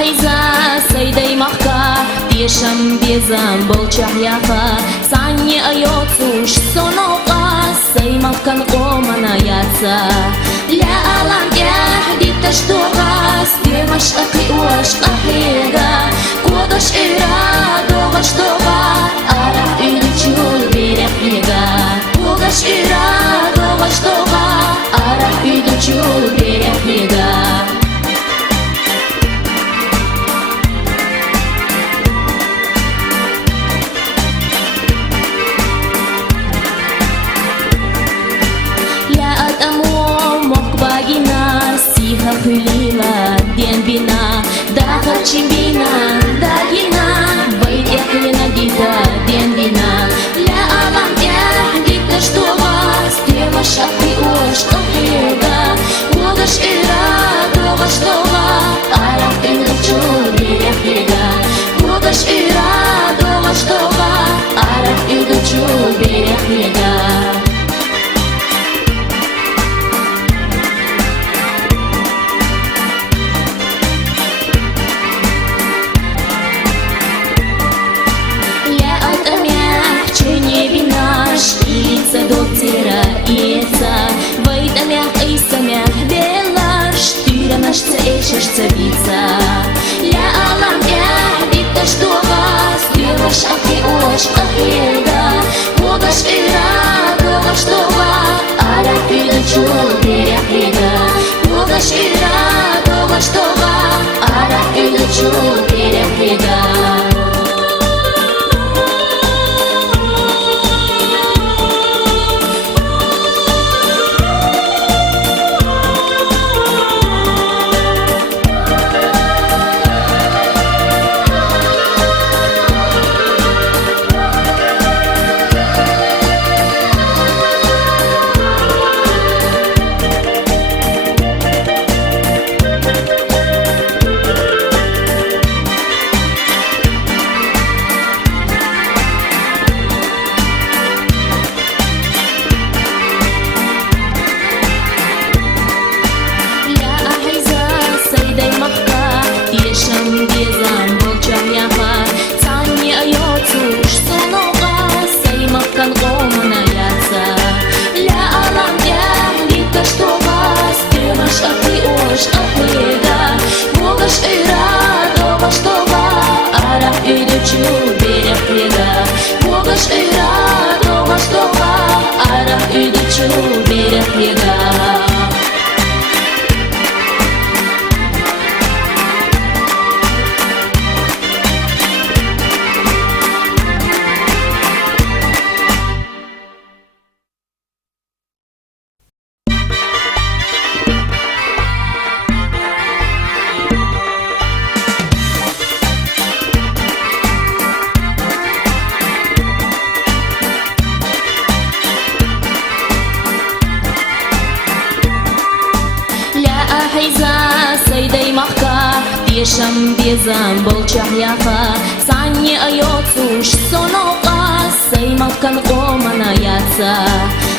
حيزا سيدي مخكا تيشم بيزم بولشح يافا ساني أيوتوش سونوقا سيمك كان قومنا ياتسا لا ألم يهدي تشتوغاس ديمش أخي وش أخيغا كودش إرادو غشتوغا أرح إيديشول بيرحيغا كودش إرادو غشتوغا أرح إيديشول بيرحيغا Хулила денбина, да харчимбина, да гина, вайт яхлина дита денбина. Ля алам я дита что вас, демаш ахи ош ахига, угаш ира дога штога, арам идучу берехига, угаш ира дога штога, арам идучу берехига. Доктора ица, вайтамях и самях белаш, ты наш цеешешь цабица. Ля алам я дита что вас, деваш ахи ош ахига, угаш ира дога штога, арам идучу берехига, угаш ира дога штога, арам идучу берехига. سيدي مخكا تيشم بيزم بولشح يافا ساني أيوتوش سونوقا سيمك كان قومنا ياتسا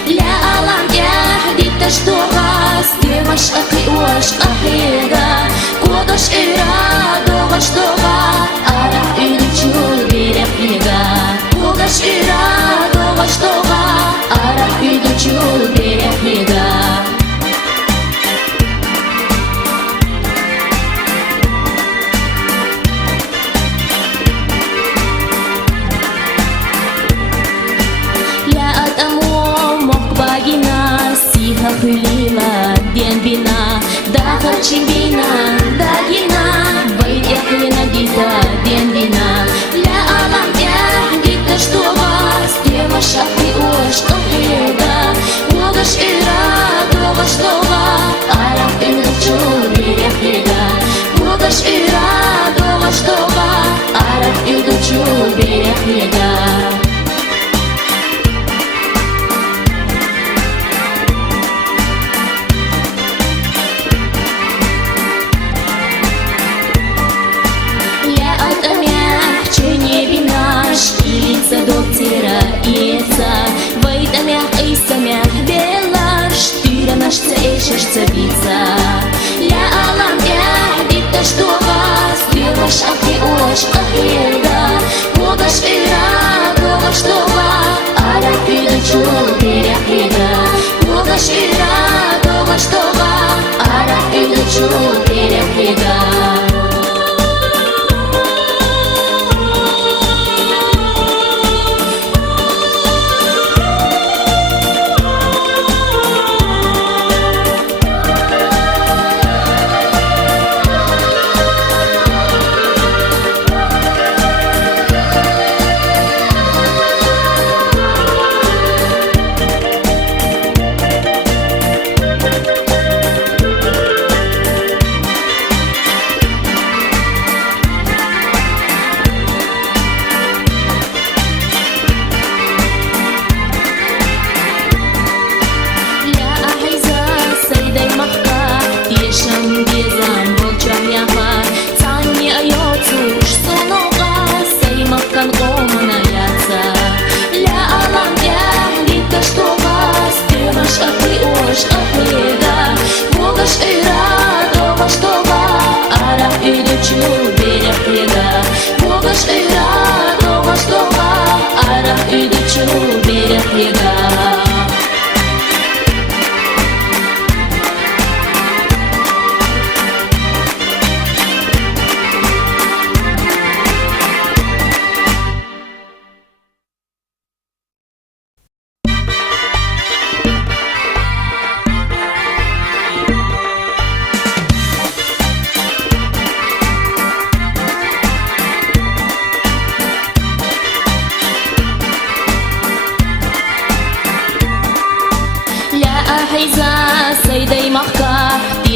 لا ألم يهدي تشتوغاس ديمش أخي وش أخيغا كودش إرادو غشتوغا أرح إيديشول بيرحيغا كودش إرادو غشتوغا أرح إيديشول بيرحيغا Хулила денбина, да харчимбина, да гина, вайт яхлина дита денбина. Ля алам я дита что вас, демаш ахи ош ахига, угаш ира дога штога, арам идучу берехига, угаш ира дога штога, арам идучу берехига. Доктора ица, вайтамях и самях белаш, ты наш цеешешь цабица. Ля алам я дита что вас. шира, дога штога, арах идучу берег бега.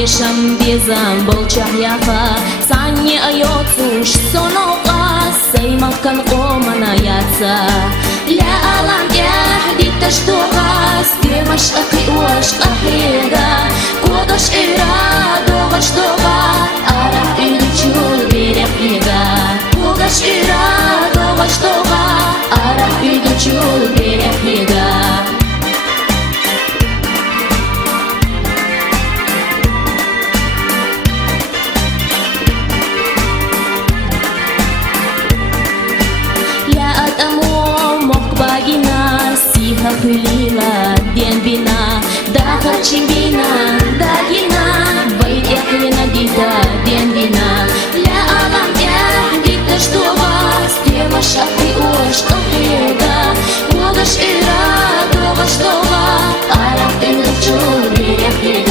Шам безам болчах яха, санни айоцуш соноға, сеймаккан оманаяца. Ля алам яхдита штога, стемаш ахи уаш ахига, кодаш ира, дога штога, ара идучу берег бега. Кодаш ира, дога штога, ара идучу берег бега. Сиха хылила денбина, даха чимбина, дагина, вайдяхлина дита денбина. Ля алам дита штова, стема шахи ош ахига, кодаш ира, дога штова, арах идучу берег бега.